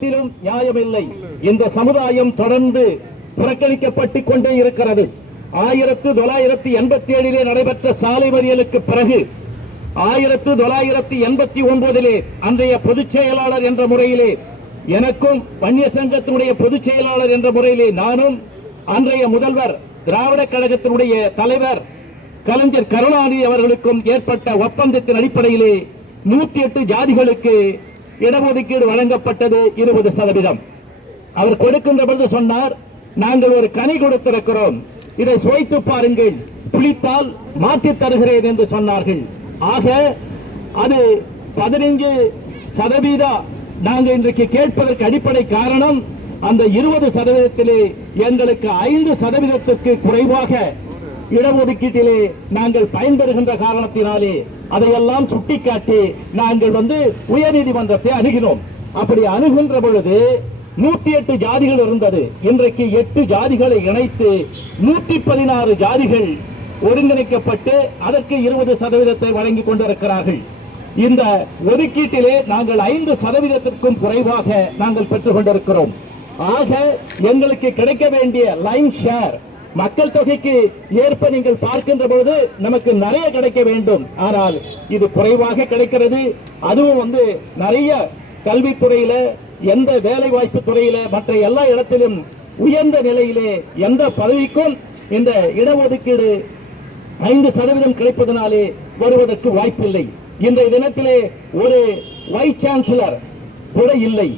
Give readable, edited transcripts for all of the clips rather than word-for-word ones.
நியாயமில்லை. இந்த சமுதாயம் தொடர்ந்து புறக்கணிக்கப்பட்டுக் கொண்டே இருக்கிறது. 1987 நடைபெற்ற சாலை மறியலுக்கு பிறகு 1989 அன்றைய பொதுச் செயலாளர் என்ற முறையிலே எனக்கும் வன்னிய சங்கத்தினுடைய பொதுச் செயலாளர் என்ற முறையிலே நானும் அன்றைய முதல்வர் திராவிட கழகத்தினுடைய தலைவர் கலைஞர் கருணாநிதி அவர்களுக்கும் ஏற்பட்ட ஒப்பந்தத்தின் அடிப்படையிலே 108 ஜாதிகளுக்கு இடஒதுக்கீடு வழங்கப்பட்டது 20%. அவர் கொடுக்கின்ற பொழுது சொன்னார், நாங்கள் ஒரு கனி கொடுத்திருக்கிறோம், இதை சுவைத்து பாருங்கள், புளித்தால் மாற்றி தருகிறேன் என்று சொன்னார்கள். ஆக அது 15% நாங்கள் இன்றைக்கு கேட்பதற்கு அடிப்படை காரணம் அந்த 20%-இலே எங்களுக்கு 5%க்கு குறைவாக இடஒதுக்கீட்டிலே நாங்கள் பயன்பெறுகின்ற காரணத்தினாலே அதையெல்லாம் சுட்டிக்காட்டி நாங்கள் உயர்நீதிமன்றத்தை அணுகினோம். அப்படி அணுகின்ற பொழுது 108 ஜாதிகள் இருந்தது. இன்றைக்கு 8 ஜாதிகளை இணைத்து 116 ஜாதிகள் ஒருங்கிணைக்கப்பட்டு அதற்கு 20% வழங்கிக் கொண்டிருக்கிறார்கள். இந்த ஒதுக்கீட்டிலே நாங்கள் 5%க்கும் குறைவாக நாங்கள் பெற்றுக் கொண்டிருக்கிறோம். ஆக எங்களுக்கு கிடைக்க வேண்டிய லைன் ஷேர் மக்கள் தொகைக்கு ஏற்ப நீங்கள் பார்க்கின்ற பொழுது நமக்கு நிறைய கிடைக்க வேண்டும். ஆனால் இது குறைவாக கிடைக்கிறது. அதுவும் நிறைய கல்வித்துறையில, எந்த வேலை வாய்ப்பு துறையில, மற்ற எல்லா இடத்திலும் உயர்ந்த நிலையிலே எந்த பதவிக்கும் இந்த இடஒதுக்கீடு 5% கிடைப்பதனாலே வருவதற்கு வாய்ப்பில்லை. இன்றைய தினத்திலே ஒரு வைஸ் சான்சலர் கூட இல்லை.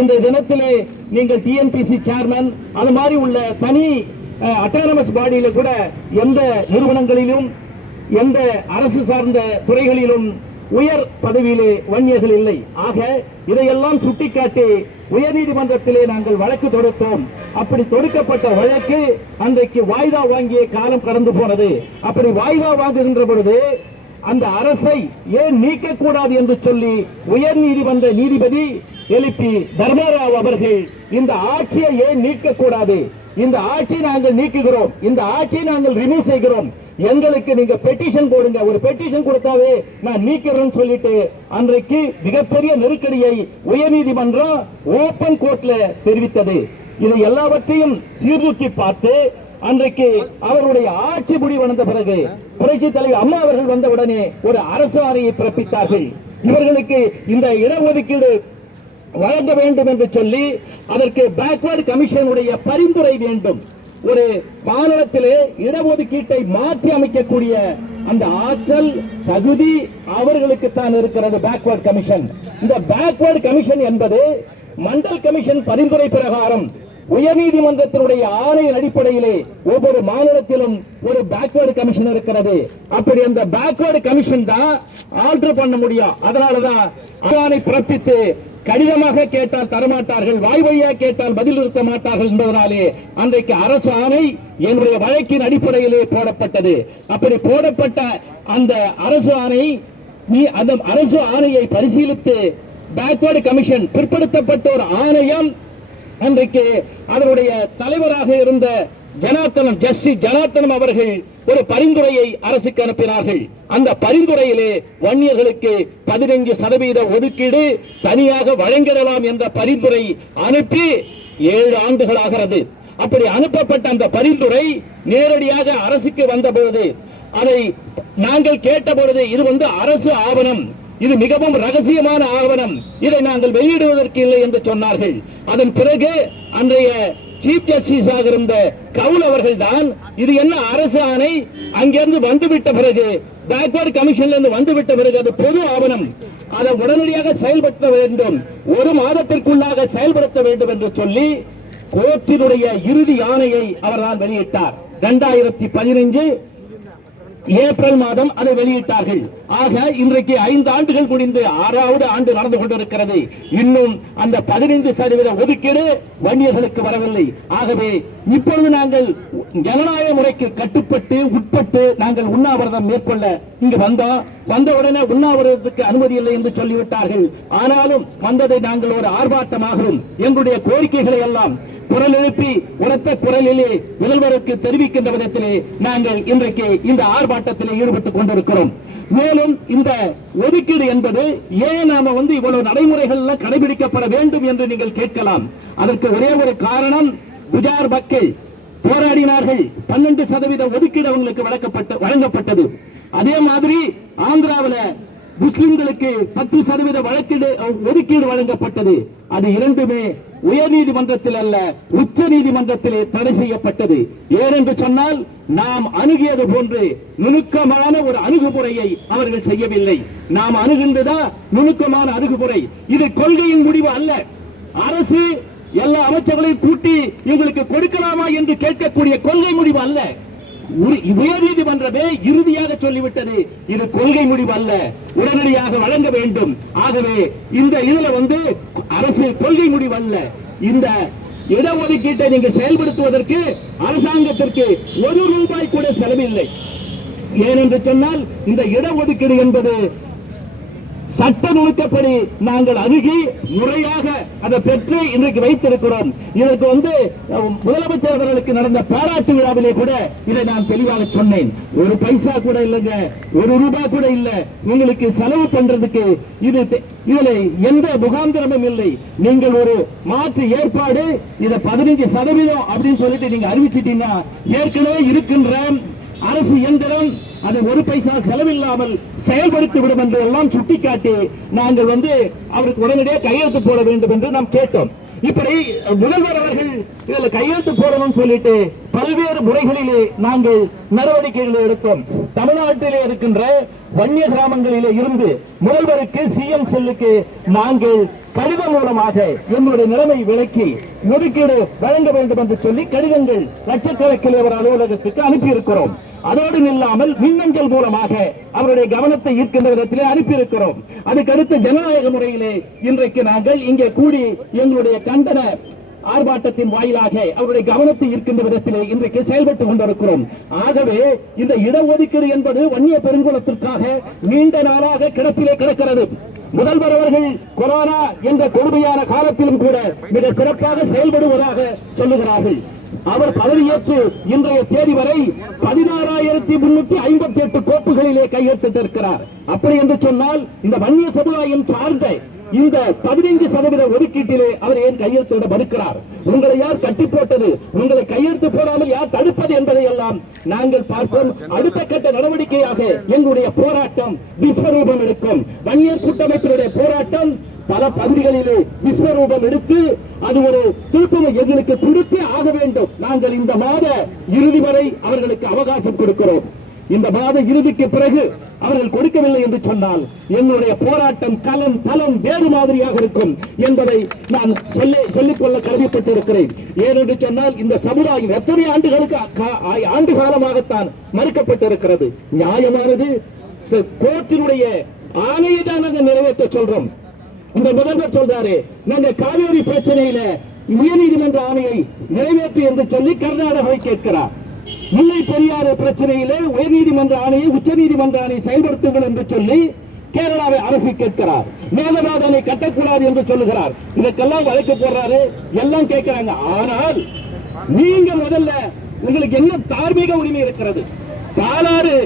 இன்றைய தினத்திலே நீங்கள் டிஎன்பிசி சேர்மன் அது மாதிரி உள்ள தனி அட்டானமஸ் பாடியில கூட எந்த நிறுவனங்களிலும் எந்த அரசு சார்ந்த துறைகளிலும் உயர் பதவியிலே வன்னியர்கள் இல்லை. ஆக இதையெல்லாம் சுட்டிக்காட்டி உயர்நீதிமன்றத்திலே நாங்கள் வழக்கு தொடுத்தோம். அப்படி தொடுக்கப்பட்ட வழக்கு அன்றைக்கு வாய்தா வாங்கிய காலம் கடந்து போனது. அப்படி வாய்தா வாங்குகின்ற பொழுது அந்த அரசை ஏன் நீக்கக்கூடாது என்று சொல்லி உயர்நீதிமன்ற நீதிபதி எழுப்பி தர்மராவ் அவர்கள் இந்த ஆட்சியை ஏன் நீக்கக்கூடாது, இந்த ஆட்சியை நாங்கள் நீக்குகிறோம், இந்த ஆட்சியை நாங்கள் ரிமூவ் செய்கிறோம், எங்களுக்கு நீங்க பெட்டிஷன் போடுங்க, ஒரு பெட்டிஷன் கொடுத்தாவே நான் நீக்கிறேன்னு சொல்லிட்டு அன்றைக்கு மிகப்பெரிய நெருக்கடியை உயர்நீதிமன்றம் ஓபன் கோர்ட்ல தெரிவித்தது. இதை எல்லாவற்றையும் சீர்தூக்கி பார்த்து அன்றைக்கு அவருடைய ஆட்சி முடிவு வந்த பிறகு புரட்சி தலைவர் அம்மா அவர்கள் வந்தவுடனே ஒரு அரசு ஆணையை பிறப்பித்தார்கள். இவர்களுக்கு இந்த இடஒதுக்கீடு வழங்க வேண்டும் என்று சொல்லி அதற்கு பேக்வர்டு கமிஷனுடைய பரிந்துரை வேண்டும். ஒரு மாநிலத்திலே இடஒதுக்கீட்டை மாற்றி அமைக்கக்கூடிய அந்த ஆற்றல் தகுதி அவர்களுக்கு தான் இருக்கிறது. பேக்வர்டு கமிஷன், இந்த பேக்வர்டு கமிஷன் என்பது மண்டல் கமிஷன் பரிந்துரை பிரகாரம் உயர்நீதிமன்றத்தினுடைய ஆணையின் அடிப்படையிலே ஒவ்வொரு மாநிலத்திலும் ஒரு பேக்வர்டு கமிஷன் இருக்கிறது. அப்படி அந்த பேக்வர்டு கமிஷன் தான் ஆல்டர் பண்ண முடியும். அதனாலதான் ஆணை பிறப்பித்து கடிதமாக கேட்டால் தரமாட்டார்கள், வாய் வழியா கேட்டால் பதில் இருக்க மாட்டார்கள் என்பதனாலே அன்றைக்கு அரசு ஆணை என்னுடைய வழக்கின் அடிப்படையிலே போடப்பட்டது. அப்படி போடப்பட்ட அந்த அரசு ஆணை அந்த அரசு ஆணையை பரிசீலித்து பேக்வர்டு கமிஷன் பிற்படுத்தப்பட்ட ஒரு ஆணையம் அன்றைக்கு அதனுடைய தலைவராக இருந்த ஜஸ்டிஸ் ஜனார்த்தனம் அவர்கள் ஒரு பரிந்துரையை அரசுக்கு அனுப்பினார்கள். அந்த பரிந்துரையிலே வன்னியர்களுக்கு 15% ஒதுக்கீடு தனியாக வழங்கிடலாம் என்ற பரிந்துரை அனுப்பி 7 ஆண்டுகள் ஆகிறது. அப்படி அனுப்பப்பட்ட அந்த பரிந்துரை நேரடியாக அரசுக்கு வந்தபோது அதை நாங்கள் கேட்டபொழுது இது அரசு ஆவணம், இது மிகவும் ரகசியமான ஆவணம், இதை நாங்கள் வெளியிடுவதற்கு இல்லை என்று சொன்னார்கள். அதன் பிறகு அன்றைய சீஃப் ஜஸ்டிஸ் ஆக இருந்த கவுல் அவர்கள் தான் இது என்ன அரசு ஆணை, அங்கிருந்து வந்துவிட்ட பிறகு பேக்வர்டு கமிஷன்ல இருந்து வந்துவிட்ட பிறகு அது பொது ஆவணம், அதை உடனடியாக செயல்படுத்த வேண்டும், 1 மாதத்திற்குள்ளாக செயல்படுத்த வேண்டும் என்று சொல்லி கோர்ட்டினுடைய இறுதி ஆணையை அவர்தான் வெளியிட்டார். 2015 ஏப்ரல் மாதம் அதை வெளியிட்டார்கள். ஆக இன்றைக்கு 5 ஆண்டுகள் முடிந்து 6வது ஆண்டு நடந்து கொண்டிருக்கிறது. இன்னும் அந்த 15% ஒதுக்கீடு வன்னியர்களுக்கு வரவில்லை. ஆகவே இப்பொழுது நாங்கள் ஜனநாயக முறைக்கு கட்டுப்பட்டு உட்பட்டு நாங்கள் உண்ணாவிரதம் மேற்கொள்ள இங்கு வந்தவுடனே உண்ணாவிரதத்துக்கு அனுமதி இல்லை என்று சொல்லிவிட்டார்கள். ஆனாலும் வந்ததை நாங்கள் ஒரு ஆர்ப்பாட்டமாகவும் எங்களுடைய கோரிக்கைகளை எல்லாம் குரல் எழுப்பி உரத்த குரலிலே முதல்வருக்கு தெரிவிக்கின்ற விதத்திலே நாங்கள் இன்றைக்கு இந்த ஆர்ப்பாட்டத்தில் ஈடுபட்டுக் கொண்டிருக்கிறோம். மேலும் இந்த ஒதுக்கீடு என்பது ஏன் நாம இவ்வளவு நடைமுறைகள் கடைபிடிக்கப்பட வேண்டும் என்று நீங்கள் கேட்கலாம். அதற்கு ஒரே ஒரு காரணம், குஜார் மக்கள் போராடினார்கள். 12% ஒதுக்கீடு அவங்களுக்கு வழங்கப்பட்டது. அதே மாதிரி ஆந்திராவில் முஸ்லிம்களுக்கு 10% ஒதுக்கீடு வழங்கப்பட்டது. அது இரண்டுமே உயர் நீதிமன்றத்தில் அல்ல, உச்ச நீதிமன்றத்திலே தடை செய்யப்பட்டது. ஏனென்று சொன்னால் நாம் அணுகியது போன்று நுணுக்கமான ஒரு அணுகுமுறையை அவர்கள் செய்யவில்லை. நாம் அணுகின்றதா நுணுக்கமான அணுகுமுறை. இது கொள்கையின் முடிவு அல்ல. அரசு எல்லா அமைச்சர்களையும் கூட்டி எங்களுக்கு கொடுக்கலாமா என்று கேட்கக்கூடிய கொள்கை முடிவு அல்ல. உயர் நீதிமன்றமே இறுதியாக சொல்லிவிட்டது, இது கொள்கை முடிவு அல்ல, உடனடியாக வழங்க வேண்டும். ஆகவே இந்த இதுல அரசு கொள்கை முடிவு அல்ல. இந்த இடஒதுக்கீட்டை நீங்க செயல்படுத்துவதற்கு அரசாங்கத்திற்கு ₹1 கூட செலவில்லை. ஏனென்று சொன்னால் இந்த இடஒதுக்கீடு என்பது சட்ட நுணுக்கப்படி நாங்கள் அணுகி முறையாக அதை பெற்று இன்றைக்கு வைத்திருக்கிறோம். இதற்கு முதலமைச்சர் அவர்களுக்கு நடந்த பாராட்டு விழாவிலே கூட இதை நான் தெளிவாக சொன்னேன். ஒரு பைசா கூட இல்லைங்க, ₹1 கூட இல்ல உங்களுக்கு செலவு பண்றதுக்கு. இதுல எந்த முகாந்திரமும் இல்லை. நீங்கள் ஒரு மாற்று ஏற்பாடு இதை 15% அப்படின்னு சொல்லிட்டு நீங்க அறிவிச்சிட்டீங்கன்னா ஏற்கனவே இருக்கின்ற அரசு இயந்திரம் அது ஒரு பைசா செலவில்லாமல் செயல்படுத்தி விடும் என்று எல்லாம் சுட்டிக்காட்டி நாங்கள் அவருக்கு உடனடியாக கையெழுத்து போட வேண்டும் என்று நாம் கேட்டோம். இப்படி முதல்வர் அவர்கள் இதில் கையெழுத்து போடணும் சொல்லிட்டு பல்வேறு முறைகளிலே நாங்கள் நடவடிக்கைகளை எடுத்தோம். தமிழ்நாட்டிலே இருக்கின்ற வன்னிய கிராமங்களிலே இருந்து முதல்வருக்கு சிஎம் செல்லுக்கு நாங்கள் கடிதம் மூலமாக எங்களுடைய நிலைமை விளக்கி ஒதுக்கீடு வழங்க வேண்டும் என்று சொல்லி கடிதங்கள் லட்சக்கணக்கில் அவர் அலுவலகத்துக்கு அனுப்பியிருக்கிறோம். அதோடு இல்லாமல் மின்னஞ்சல் மூலமாக அவருடைய கவனத்தை ஈர்க்கின்ற விதத்திலே அனுப்பியிருக்கிறோம். அதுக்கடுத்து ஜனநாயக முறையிலே இன்றைக்கு நாங்கள் இங்கே கூடி எங்களுடைய கண்டன ஆர்ப்பாட்டத்தின் வாயிலாக அவருடைய கவனத்தை ஈர்க்கின்ற விதத்திலே இன்றைக்கு செயல்பட்டுக் கொண்டிருக்கிறோம். ஆகவே இந்த இடஒதுக்கீடு என்பது வன்னிய பெருங்குளத்திற்காக நீண்ட நாளாக கிடப்பிலே கிடக்கிறது. முதல்வர் அவர்கள் கொரோனா என்ற கொடுமையான காலத்திலும் கூட மிக சிறப்பாக செயல்படுவதாக சொல்லுகிறார்கள். அவர் பதவியேற்று இன்றைய தேதி வரை 16,358 கோப்புகளிலே கையெழுத்திட்டிருக்கிறார். அப்படி என்று சொன்னால் இந்த வன்னிய சமுதாயம் சார்ந்த இந்த 15% ஒதுக்கீட்டிலே அவர் ஏன் கையெழுத்திட மறுக்கிறார்? உங்களை யார் கட்டி போட்டது? உங்களை கையெழுத்து போடாமல் யார் தடுப்பது என்பதை எல்லாம் நாங்கள் பார்ப்போம். அடுத்த கட்ட நடவடிக்கையாக எங்களுடைய போராட்டம் விஸ்வரூபம் எடுக்கும். வன்னியர் கூட்டமைப்பினுடைய போராட்டம் பல பகுதிகளிலே விஸ்வரூபம் எடுத்து அது ஒரு திருப்பம் எங்களுக்கு கொடுத்தே ஆக வேண்டும். நாங்கள் இந்த மாத இறுதி வரை அவர்களுக்கு அவகாசம் கொடுக்கிறோம். இந்த மாத இறுதிக்கு பிறகு அவர்கள் கொடுக்கவில்லை என்று சொன்னால் எங்களுடைய போராட்டம் களம் தளம் வேறு மாதிரியாக இருக்கும் என்பதை நான் சொல்லிக் கொள்ள கடமைப்பட்டிருக்கிறேன். ஏனென்று சொன்னால் இந்த சமுதாயம் எத்தனை ஆண்டு காலமாகத்தான் மறுக்கப்பட்டிருக்கிறது. நியாயமானது கோர்ட்டினுடைய ஆணையை தான் நாங்கள் நிறைவேற்ற சொல்றோம். இந்த முதல்வர் சொல்றாரு, நாங்க காவேரி பிரச்சனையில உயர்நீதிமன்ற ஆணையை நிறைவேற்று என்று சொல்லி கர்நாடகாவை கேட்கிறார். முல்லை பெரியாறு பிரச்சனையிலே உயர்நீதிமன்ற ஆணையை உச்ச நீதிமன்ற ஆணையை செயல்படுத்துங்கள் என்று சொல்லி கேரளாவை அரசு கேட்கிறார். மேகதாதுவை கட்டக்கூடாது என்று சொல்லுகிறார். இதற்கெல்லாம் வழக்கு போடுறாரு, எல்லாம் கேட்கிறாங்க. ஆனால் நீங்க முதல்ல உங்களுக்கு என்ன தார்மீக உரிமை இருக்கிறது? பாலாறு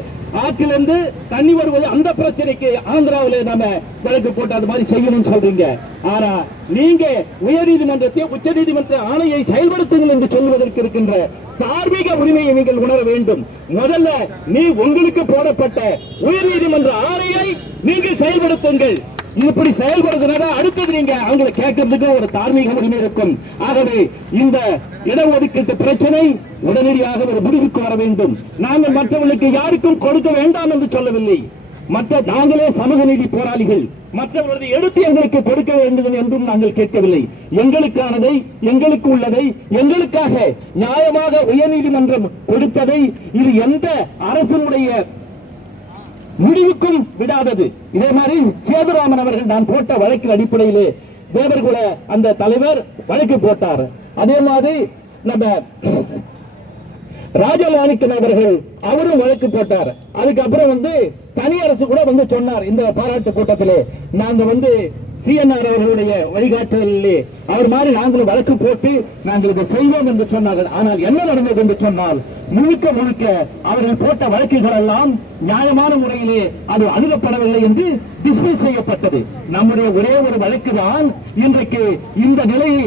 ஆற்றிலிருந்து தண்ணி வருவது அந்த பிரச்சனைக்கு ஆந்திராவில் நாம வழக்கு போட்டு அது மாதிரி செய்யணும் சொல்றீங்க. ஆனா நீங்க உயர் நீதிமன்றத்தை உச்ச நீதிமன்ற ஆணையை செயல்படுத்துங்கள் என்று சொல்வதற்கு இருக்கின்ற தார்மீக உரிமையை நீங்கள் உணர வேண்டும். முதல்ல நீ உங்களுக்கு போடப்பட்ட உயர் நீதிமன்ற ஆணையை நீங்கள் செயல்படுத்துங்கள். இப்படி செயல்படுறதுனால அடுத்தது நீங்க அவங்களை கேட்கறதுக்கு ஒரு தார்மீக உரிமை இருக்கும். ஆகவே இந்த இடஒதுக்கீட்டு பிரச்சனை உடனடியாக ஒரு முடிவுக்கு வர வேண்டும். நாங்கள் மற்றவர்களுக்கு யாருக்கும் கொடுக்க வேண்டாம் என்று சொல்லவில்லை. நாங்களே சமூக நீதி போராளிகள், மற்றவர்களை எடுத்து எங்களுக்கு கொடுக்க வேண்டும் என்றும் நாங்கள் கேட்கவில்லை. எங்களுக்கானதை, எங்களுக்கு உள்ளதை, எங்களுக்காக நியாயமாக உயர்நீதிமன்றம் கொடுத்ததை இது எந்த அரசினுடைய முடிவுக்கும் விடாதது. இதே மாதிரி சேதுராமன் அவர்கள் நான் போட்ட வழக்கின் அடிப்படையிலே தேவர்குல அந்த தலைவர் வழக்கு போட்டார். அதே மாதிரி நம்ம ராஜமாணிக்கன் அவர்கள் அவரும் வழக்கு போட்டார். அதுக்கப்புறம் தனி அரசு கூட சொன்னார் இந்த பாராட்டு கூட்டத்திலே, நாங்க சிஎன்ஆர் அவர்களுடைய வழிகாட்டுதலிலே அவர் மாதிரி நாங்களும் வழக்கு போட்டு நாங்கள் இதை செய்வோம் என்று சொன்னார்கள். ஆனால் என்ன நடந்தது என்று சொன்னால் முழுக்க முழுக்க அவர்கள் போட்ட வழக்குகள் எல்லாம் நியாயமான முறையிலே அது அணுகப்படவில்லை என்று டிஸ்மிஸ் செய்யப்பட்டது. நம்முடைய ஒரே ஒரு வழக்கு தான் இன்றைக்கு இந்த நிலையை